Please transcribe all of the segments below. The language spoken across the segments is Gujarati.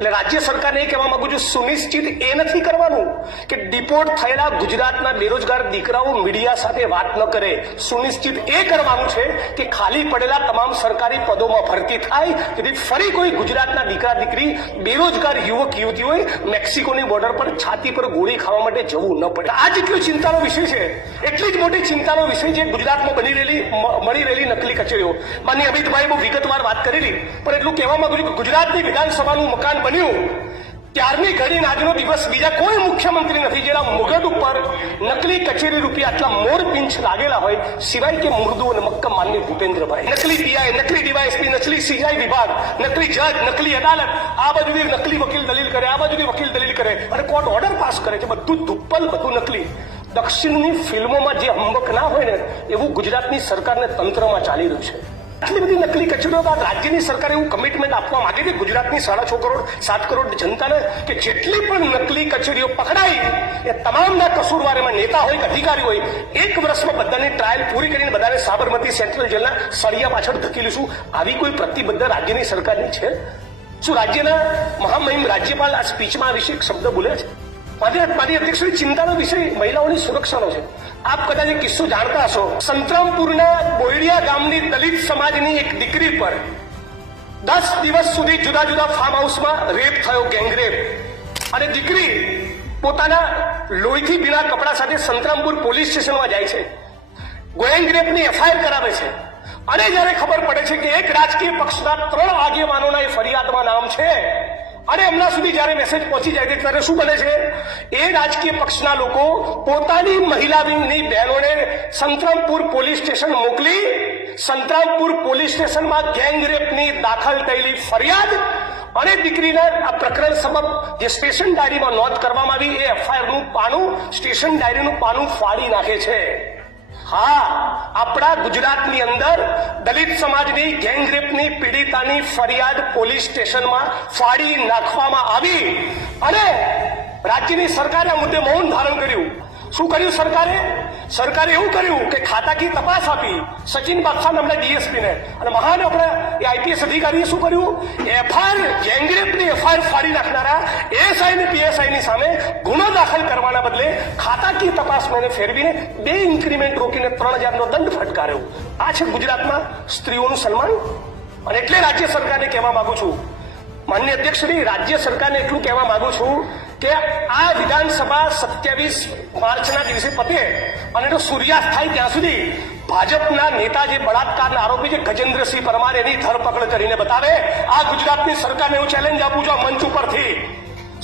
એટલે રાજ્ય સરકારને એ કહેવા માંગુ છું સુનિશ્ચિત એ નથી કરવાનું કે ડિપોર્ટ થયેલા ગુજરાતના બેરોજગાર દીકરાઓ મીડિયા સાથે વાત ન કરે સુનિશ્ચિત એ કરવાનું છે કે ખાલી પડેલા તમામ સરકારી પદોમાં ભરતી થાય જેથી ફરી કોઈ ગુજરાતના દીકરા દીકરી બેરોજગાર યુવક યુવતીઓએ મેક્સિકોની બોર્ડર પર છાતી પર ગોળી ખાવા માટે જવું ન પડે આ જેટલો ચિંતાનો વિષય છે એટલી જ મોટી ચિંતાનો વિષય છે ગુજરાતમાં બની રહેલી મળી રહેલી નકલી કચેરીઓ માની અમિતભાઈ બહુ વિગતવાર વાત કરેલી પણ એટલું કહેવા માંગુ છું કે ગુજરાતની વિધાનસભાનું મકાન બન્યું ત્યારની ઘડી આજનો દિવસ બીજા કોઈ મુખ્યમંત્રી નથી જેના મુગટ ઉપર નકલી કચેરી રૂપિયા આટલા મોર પિંચ લાગેલા હોય સિવાય કે મુર્દુ અને મક્કમ માન્ય ભૂપેન્દ્રભાઈ નકલી પીઆઈ નકલી ડીવાયએસપી નકલી સીઆઈ વિભાગ નકલી જજ નકલી અદાલત આ બાજુની નકલી વકીલ દલીલ કરે આ બાજુની વકીલ દલીલ કરે અને કોર્ટ ઓર્ડર પાસ કરે છે બધું ધુપ્પલ બધું નકલી દક્ષિણની ફિલ્મોમાં જે હંબક ના હોય ને એવું ગુજરાતની સરકારને તંત્રમાં ચાલી રહ્યું છે આટલી બધી નકલી કચેરીઓ બાદ રાજ્યની સરકાર એવું કમિટમેન્ટ આપવા માંગે છે ગુજરાતની સાડા છ કરોડ સાત કરોડ જનતાને કે જેટલી પણ નકલી કચેરીઓ પકડાઈ એ તમામના કસૂરવાર એમાં નેતા હોય કે અધિકારી હોય એક વર્ષમાં બધાની ટ્રાયલ પૂરી કરીને બધાને સાબરમતી સેન્ટ્રલ જેલના સળિયા પાછળ ધકેલીશું આવી કોઈ પ્રતિબદ્ધ રાજ્યની સરકારની છે શું રાજ્યના મહામહિમ રાજ્યપાલ આ સ્પીચમાં આ વિશે શબ્દ બોલે છે મારી અધ્યક્ષની ચિંતાનો વિષય મહિલાઓની સુરક્ષાનો છે આપ કદાચ કિસ્સો જાણતા હશો સંતરામપુરના બોયડિયા ગામની દલિત સમાજની એક દીકરી પર દસ દિવસ સુધી જુદા જુદા ફાર્મ હાઉસમાં રેપ થયો ગેંગરેપ અને દીકરી પોતાના લોહીથી ભીના કપડા સાથે સંતરામપુર પોલીસ સ્ટેશનમાં જાય છે ગેંગરેપની એફઆઈઆર કરાવે છે અને જ્યારે ખબર પડે છે કે એક રાજકીય પક્ષના ત્રણ આગેવાનોના એ ફરિયાદમાં નામ છે અને એમના સુધી જ્યારે મેસેજ પહોંચી જાય છે ત્યારે શું બને છે એ રાજકીય પક્ષના લોકો પોતાની મહિલાની બહેનોને સંતરામપુર પોલીસ સ્ટેશન મોકલી સંતરામપુર પોલીસ સ્ટેશનમાં ગેંગરેપની દાખલ થયેલી ફરિયાદ અને દીકરીના આ પ્રકરણ સબબ જે સ્ટેશન ડાયરીમાં નોંધ કરવામાં આવી એ એફઆઈઆરનું પાનું સ્ટેશન ડાયરીનું પાનું ફાડી નાખે છે હા આપણા ગુજરાતની અંદર દલિત સમાજની ગેંગરેપની પીડિતાની ફરિયાદ પોલીસ સ્ટેશનમાં ફાડી નાખવામાં આવી અને રાજ્યની સરકારે આ મુદ્દે મૌન ધારણ કર્યું શું કર્યું સરકારે સરકારે એવું કર્યું કે ખાતાકી તપાસ આપી સચિન બાદશાહ આપણે ડીએસપીને અને મહાન આપણા એ આઈપીએસ અધિકારીએ શું કર્યું એફઆઈઆર ગેંગરેપની એફઆઈઆર ફાડી નાખનારા એએસઆઈ ને પીએસઆઈની સામે ગુનો દાખલ કરવાના બદલે ખાતાકીય તપાસને ફેરવીને બે ઇન્ક્રીમેન્ટ રોકીને ત્રણ હજારનો દંડ ફટકાર્યો આ છે ગુજરાતમાં સ્ત્રીઓનું સન્માન અને એટલે રાજ્ય સરકારને કહેવા માંગુ છું માન્ય અધ્યક્ષશ્રી રાજ્ય સરકારને એટલું કહેવા માંગુ છું કે આ વિધાનસભા સત્યાવીસ માર્ચના દિવસે પતે અને એનો સૂર્યાસ્ત થાય ત્યાં સુધી ભાજપના નેતા જે બળાત્કારના આરોપી છે ગજેન્દ્રસિંહ પરમાર એની ધરપકડ કરીને બતાવે આ ગુજરાતની સરકારને હું ચેલેન્જ આપું છું આ મંચ ઉપરથી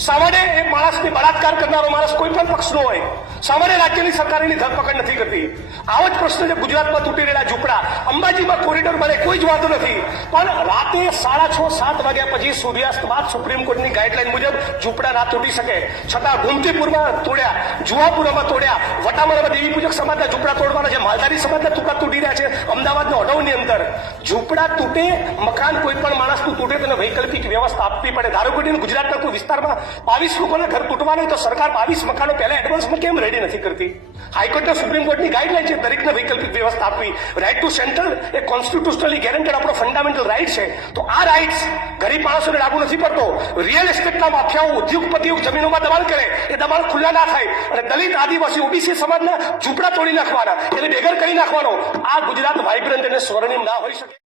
સામાન્ય એ માણસને બળાત્કાર કરનારો માણસ કોઈ પણ પક્ષનો હોય સામાન્ય રાજ્યની સરકારની ધરપકડ નથી કરતી આવો જ પ્રશ્ન છે ગુજરાતમાં તૂટી રહેલા ઝૂંપડા અંબાજીમાં કોરિડોર બને કોઈ જ વાંધો નથી પણ રાતે સાડા છ સાત વાગ્યા પછી સૂર્યાસ્ત બાદ સુપ્રીમ કોર્ટની ગાઈડલાઈન મુજબ ઝૂંપડા ના તૂટી શકે છતાં ગુમતીપુરમાં તોડ્યા જુવાપુરામાં તોડ્યા વટામરામાં દેવી પૂજક સમાજના ઝૂંપડા તોડવાના છે માલધારી સમાજના ઝૂંપડા તૂટી રહ્યા છે અમદાવાદના ઓડવની અંદર ઝૂંપડા તૂટે મકાન કોઈ પણ માણસનું તૂટે તેને વૈકલ્પિક વ્યવસ્થા આપવી પડે ધારો કરીને ગુજરાતના કોઈ વિસ્તારમાં બાવીસ લોકોના ઘર તૂટવાના તો સરકાર બાવીસ મકાનો પહેલા એડવાન્સમાં કેમ રેડી ઓથોરિટી નથી કરતી હાઈકોર્ટના સુપ્રીમ કોર્ટની ગાઈડલાઈન છે દરેકને વૈકલ્પિક વ્યવસ્થા આપવી right to centre A constitutionally guaranteed આપણો ફંડામેન્ટલ રાઇટ છે તો આ રાઇટ્સ ગરીબ માણસોને લાગુ નથી પડતો રિયલ એસ્ટેટના માફિયાઓ ઉદ્યોગપતિઓ જમીનોમાં દબાણ કરે એ દબાણ ખુલ્લા ના થાય અને દલિત આદિવાસી ઓબીસી સમાજના ઝૂંપડા તોડી નાખવાના એને ભેગર કરી નાખવાનો આ ગુજરાત વાઇબ્રન્ટ અને સ્વર્ણિમ ના હોઈ શકે